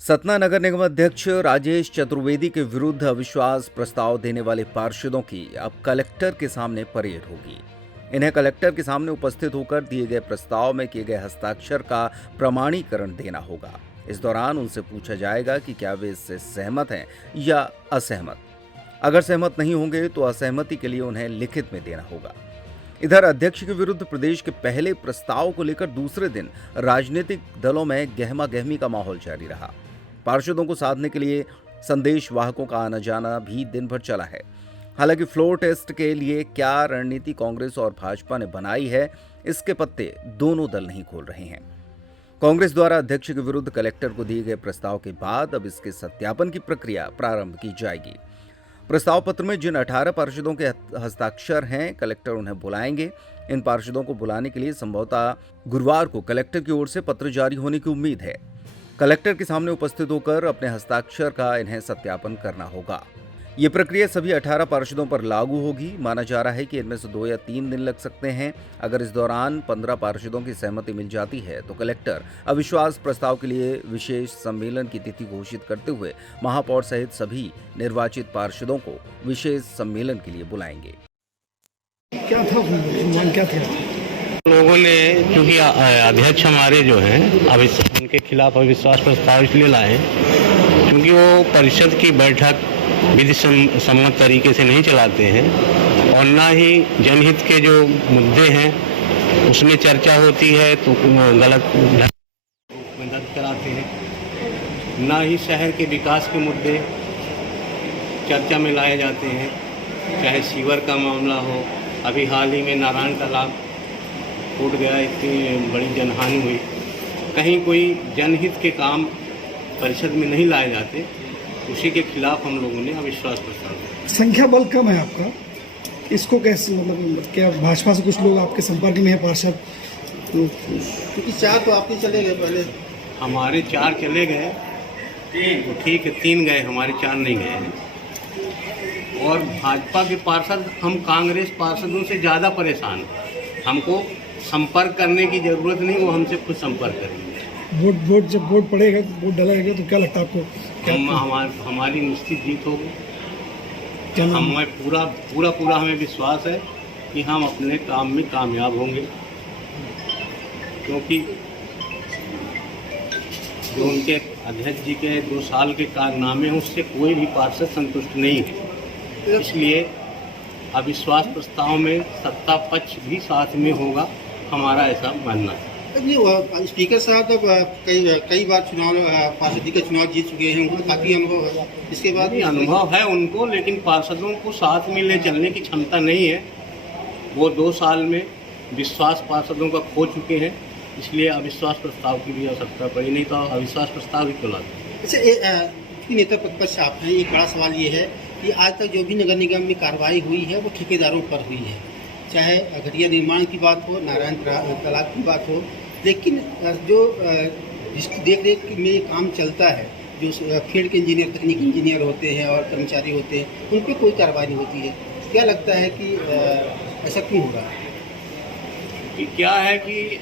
सतना नगर निगम अध्यक्ष राजेश चतुर्वेदी के विरुद्ध अविश्वास प्रस्ताव देने वाले पार्षदों की अब कलेक्टर के सामने परेड होगी। इन्हें कलेक्टर के सामने उपस्थित होकर दिए गए प्रस्ताव में किए गए हस्ताक्षर का प्रमाणीकरण देना होगा। इस दौरान उनसे पूछा जाएगा कि क्या वे इससे सहमत हैं या असहमत। अगर सहमत नहीं होंगे तो असहमति के लिए उन्हें लिखित में देना होगा। इधर अध्यक्ष के विरुद्ध प्रदेश के पहले प्रस्ताव को लेकर दूसरे दिन राजनीतिक दलों में गहमा गहमी का माहौल जारी रहा। पार्षदों को साधने के लिए संदेश वाहकों का आना जाना भी दिन भर चला है। हालांकि फ्लोर टेस्ट के लिए क्या रणनीति कांग्रेस और भाजपा ने बनाई है, इसके पत्ते दोनों दल नहीं खोल रहे हैं। कांग्रेस द्वारा अध्यक्ष के विरुद्ध कलेक्टर को दिए गए प्रस्ताव के बाद अब इसके सत्यापन की प्रक्रिया प्रारंभ की जाएगी। प्रस्ताव पत्र में जिन 18 पार्षदों के हस्ताक्षर हैं, कलेक्टर उन्हें बुलाएंगे। इन पार्षदों को बुलाने के लिए संभवतः गुरुवार को कलेक्टर की ओर से पत्र जारी होने की उम्मीद है। कलेक्टर के सामने उपस्थित होकर अपने हस्ताक्षर का इन्हें सत्यापन करना होगा। ये प्रक्रिया सभी 18 पार्षदों पर लागू होगी। माना जा रहा है कि इनमें से 2 या 3 दिन लग सकते हैं। अगर इस दौरान 15 पार्षदों की सहमति मिल जाती है तो कलेक्टर अविश्वास प्रस्ताव के लिए विशेष सम्मेलन की तिथि घोषित करते हुए महापौर सहित सभी निर्वाचित पार्षदों को विशेष सम्मेलन के लिए बुलाएंगे। क्या था मांग क्या था? लोगों ने, क्योंकि अध्यक्ष हमारे जो हैं अब उनके खिलाफ अविश्वास प्रस्ताव इसलिए लाए क्योंकि वो परिषद की बैठक विधि सम्मत तरीके से नहीं चलाते हैं और ना ही जनहित के जो मुद्दे हैं उसमें चर्चा होती है तो गलत मदद कराते हैं, ना ही शहर के विकास के मुद्दे चर्चा में लाए जाते हैं। चाहे सीवर का मामला हो, अभी हाल ही में नारायण तालाब टूट गया, इतनी बड़ी जनहानि हुई, कहीं कोई जनहित के काम परिषद में नहीं लाए जाते, उसी के खिलाफ हम लोगों ने अविश्वास प्रस्ताव दिया। संख्या बल कम है आपका, इसको कैसे मतलब क्या भाजपा से कुछ लोग आपके संपर्क में है पार्षद? क्योंकि 4 तो आपके चले गए, पहले हमारे 4 चले गए, तो ठीक है 3 गए, हमारे 4 नहीं गए हैं। और भाजपा के पार्षद हम कांग्रेस पार्षदों से ज़्यादा परेशान हैं। हमको संपर्क करने की ज़रूरत नहीं, वो हमसे खुद संपर्क करेंगे। वोट जब वोट पड़ेगा, वोट डालेगा तो क्या लगता है आपको? हमारी निश्चित जीत होगी। क्या हमें पूरा हमें विश्वास है कि हम अपने काम में कामयाब होंगे, क्योंकि जो उनके अध्यक्ष जी के 2 साल के कारनामे हैं उससे कोई भी पार्षद संतुष्ट नहीं है। इसलिए अविश्वास प्रस्ताव में सत्ता पक्ष भी साथ में होगा, हमारा ऐसा मानना है। नहीं, स्पीकर साहब तो कई बार चुनाव पार्षदी का चुनाव जीत चुके हैं, उनको काफ़ी अनुभव है। इसके बाद भी अनुभव है उनको, लेकिन पार्षदों को साथ में ले चलने की क्षमता नहीं है। वो 2 साल में विश्वास पार्षदों का खो चुके हैं, इसलिए अविश्वास प्रस्ताव की भी आवश्यकता पड़ी, नहीं तो अविश्वास प्रस्ताव ही खुलाते। अच्छा, नेता प्रतिपक्ष आप हैं, एक बड़ा सवाल ये है कि आज तक जो भी नगर निगम में कार्रवाई हुई है वो ठेकेदारों पर हुई है, चाहे घटिया निर्माण की बात हो, नारायण तालाब की बात हो, लेकिन जो देख रेख में काम चलता है, जो फील्ड के इंजीनियर, तकनीकी इंजीनियर होते हैं और कर्मचारी होते हैं, उन पर कोई कार्रवाई नहीं होती है। क्या लगता है कि ऐसा क्यों हो रहा है? क्या है कि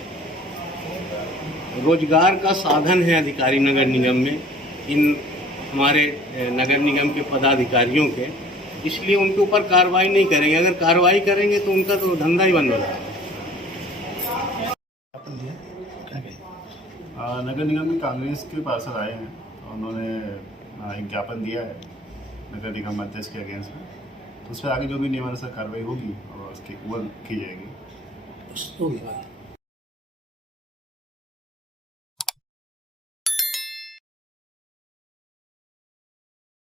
रोजगार का साधन है अधिकारी नगर निगम में, इन हमारे नगर निगम के पदाधिकारियों के, इसलिए उनके ऊपर कार्रवाई नहीं करेंगे। अगर कार्रवाई करेंगे तो उनका तो धंधा ही बंद हो जाएगा। नगर निगम में कांग्रेस के पार्षद आए हैं, उन्होंने एक ज्ञापन दिया है नगर निगम अध्यक्ष के अगेंस्ट में, तो उस पर आगे जो भी नियमानुसार कार्रवाई होगी और उसकी वो की जाएगी।